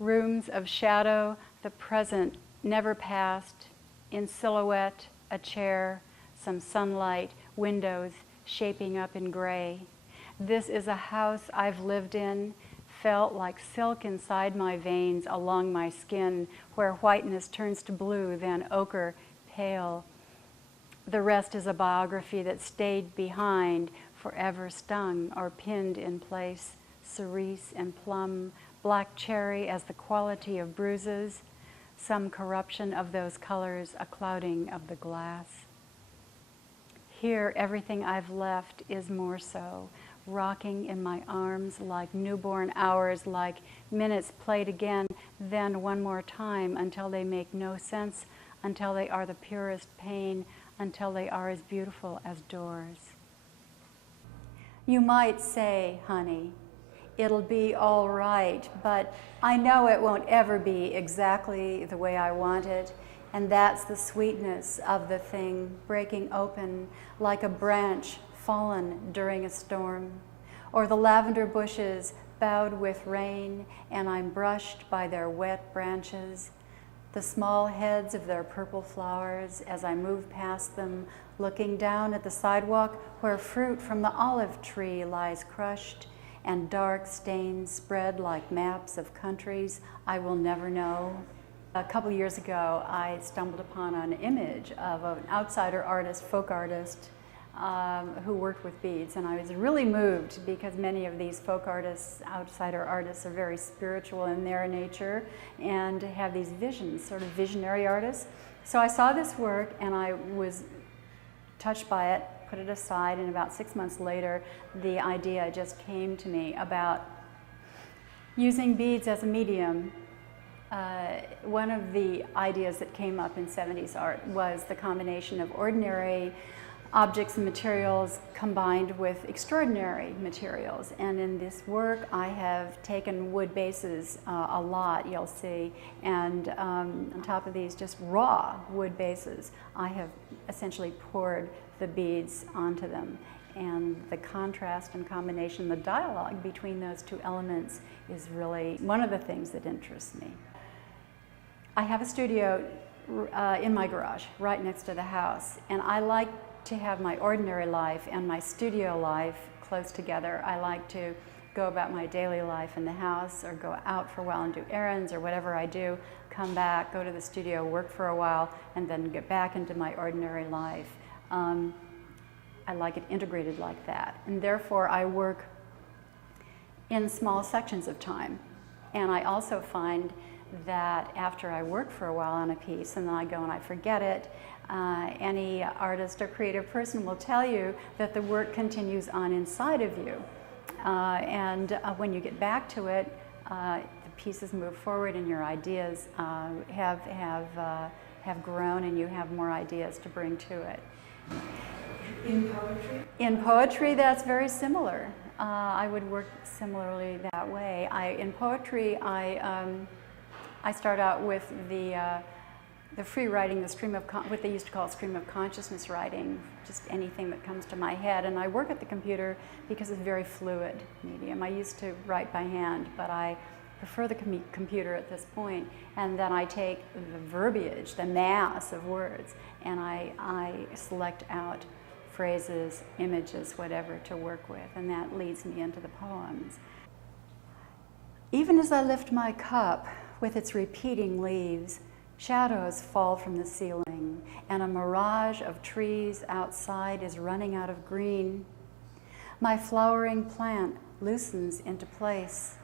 Rooms of shadow, the present never past, in silhouette, a chair, some sunlight, windows shaping up in gray. This is a house I've lived in, felt like silk inside my veins, along my skin, where whiteness turns to blue, then ochre, pale. The rest is a biography that stayed behind, forever stung or pinned in place, cerise and plum, black cherry as the quality of bruises, some corruption of those colors, a clouding of the glass. Here, everything I've left is more so, rocking in my arms like newborn hours, like minutes played again, then one more time until they make no sense, until they are the purest pain, until they are as beautiful as doors. You might say, honey, it'll be all right, but I know it won't ever be exactly the way I want it, and that's the sweetness of the thing breaking open like a branch fallen during a storm, or the lavender bushes bowed with rain, and I'm brushed by their wet branches, the small heads of their purple flowers as I move past them, looking down at the sidewalk where fruit from the olive tree lies crushed, and dark stains spread like maps of countries I will never know. A couple years ago, I stumbled upon an image of an outsider artist, folk artist, who worked with beads, and I was really moved because many of these folk artists, outsider artists, are very spiritual in their nature and have these visions, sort of visionary artists. So I saw this work and I was touched by it, put it aside, and about 6 months later, the idea just came to me about using beads as a medium. One of the ideas that came up in 70s art was the combination of ordinary objects and materials combined with extraordinary materials. And in this work, I have taken wood bases a lot, you'll see, and on top of these just raw wood bases, I have essentially poured the beads onto them. And the contrast and combination, the dialogue between those two elements is really one of the things that interests me. I have a studio in my garage right next to the house, and I like to have my ordinary life and my studio life close together. I like to go about my daily life in the house or go out for a while and do errands or whatever I do, come back, go to the studio, work for a while, and then get back into my ordinary life. I like it integrated like that, and therefore I work in small sections of time. And I also find that after I work for a while on a piece and then I go and I forget it, any artist or creative person will tell you that the work continues on inside of you. And when you get back to it, the pieces move forward and your ideas have grown and you have more ideas to bring to it. In poetry? In poetry, that's very similar. I would work similarly that way. In poetry, I start out with the free writing, the stream of what they used to call stream of consciousness writing, just anything that comes to my head. And I work at the computer because it's a very fluid medium. I used to write by hand, but I prefer the computer at this point. And then I take the verbiage, the mass of words, and I select out phrases, images, whatever to work with, and that leads me into the poems. Even as I lift my cup with its repeating leaves, shadows fall from the ceiling, and a mirage of trees outside is running out of green. My flowering plant loosens into place.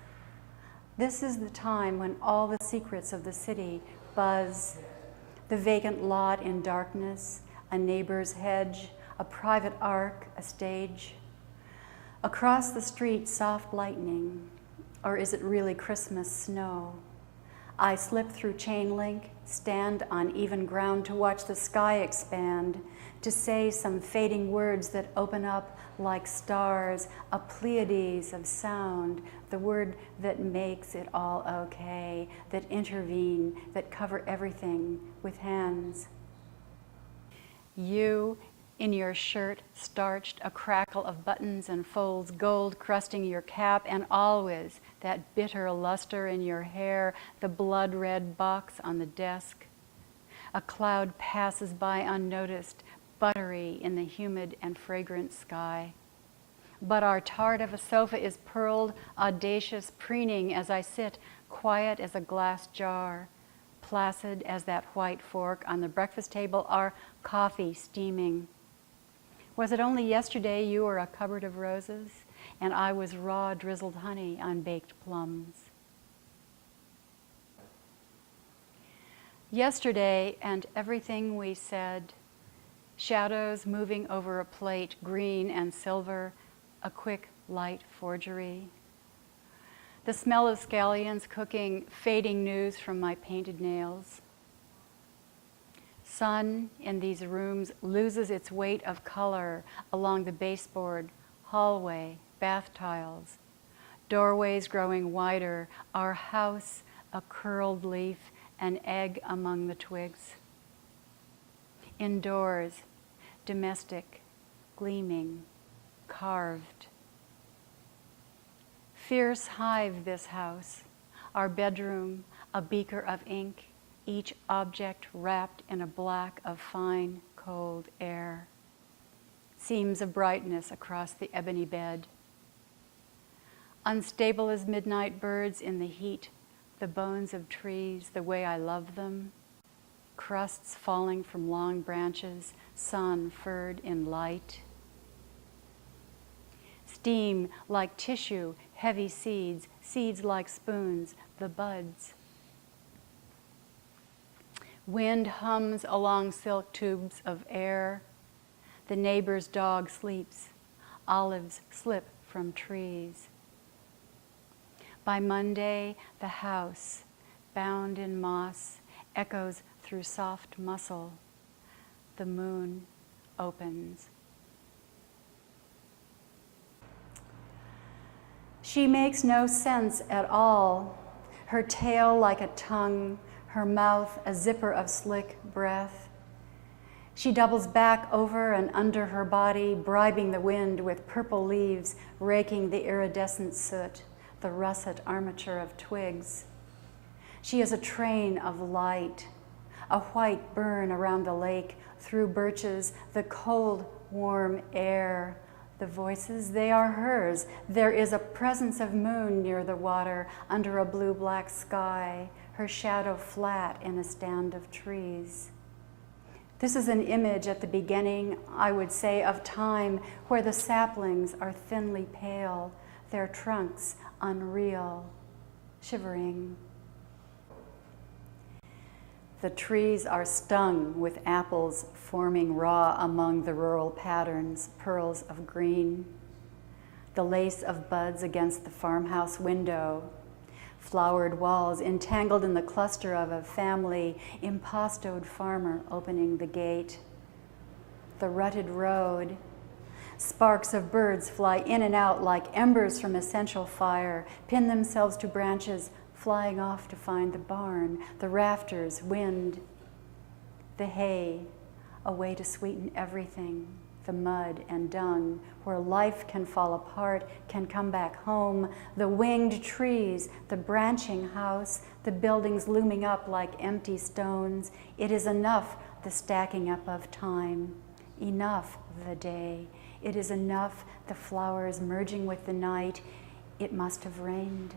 This is the time when all the secrets of the city buzz. The vacant lot in darkness, a neighbor's hedge, a private ark, a stage. Across the street, soft lightning, or is it really Christmas snow? I slip through chain link, stand on even ground to watch the sky expand, to say some fading words that open up like stars, a Pleiades of sound, the word that makes it all okay, that intervene, that cover everything with hands. You, in your shirt, starched, a crackle of buttons and folds, gold crusting your cap, and always that bitter luster in your hair, the blood-red box on the desk. A cloud passes by unnoticed, buttery in the humid and fragrant sky. But our tart of a sofa is pearled, audacious, preening as I sit, quiet as a glass jar, placid as that white fork on the breakfast table, our coffee steaming. Was it only yesterday you were a cupboard of roses, and I was raw drizzled honey on baked plums? Yesterday and everything we said, shadows moving over a plate, green and silver, a quick, light forgery. The smell of scallions cooking, fading news from my painted nails. Sun in these rooms loses its weight of color along the baseboard, hallway, bath tiles. Doorways growing wider, our house a curled leaf, an egg among the twigs. Indoors, domestic, gleaming, carved. Fierce hive this house, our bedroom, a beaker of ink, each object wrapped in a black of fine, cold air. Seams of brightness across the ebony bed. Unstable as midnight birds in the heat, the bones of trees, the way I love them. Crusts falling from long branches, sun furred in light. Steam like tissue, heavy seeds, seeds like spoons, the buds. Wind hums along silk tubes of air. The neighbor's dog sleeps. Olives slip from trees. By Monday, the house, bound in moss, echoes through soft muscle. The moon opens. She makes no sense at all. Her tail like a tongue, her mouth a zipper of slick breath. She doubles back over and under her body, bribing the wind with purple leaves, raking the iridescent soot, the russet armature of twigs. She is a train of light, a white burn around the lake, through birches, the cold, warm air. The voices, they are hers. There is a presence of moon near the water, under a blue-black sky, her shadow flat in a stand of trees. This is an image at the beginning, I would say, of time, where the saplings are thinly pale, their trunks unreal, shivering. The trees are stung with apples forming raw among the rural patterns, pearls of green. The lace of buds against the farmhouse window, flowered walls entangled in the cluster of a family, impastoed farmer opening the gate. The rutted road, sparks of birds fly in and out like embers from essential fire, pin themselves to branches, flying off to find the barn, the rafters, wind, the hay, a way to sweeten everything, the mud and dung, where life can fall apart, can come back home, the winged trees, the branching house, the buildings looming up like empty stones. It is enough, the stacking up of time, enough the day. It is enough, the flowers merging with the night. It must have rained.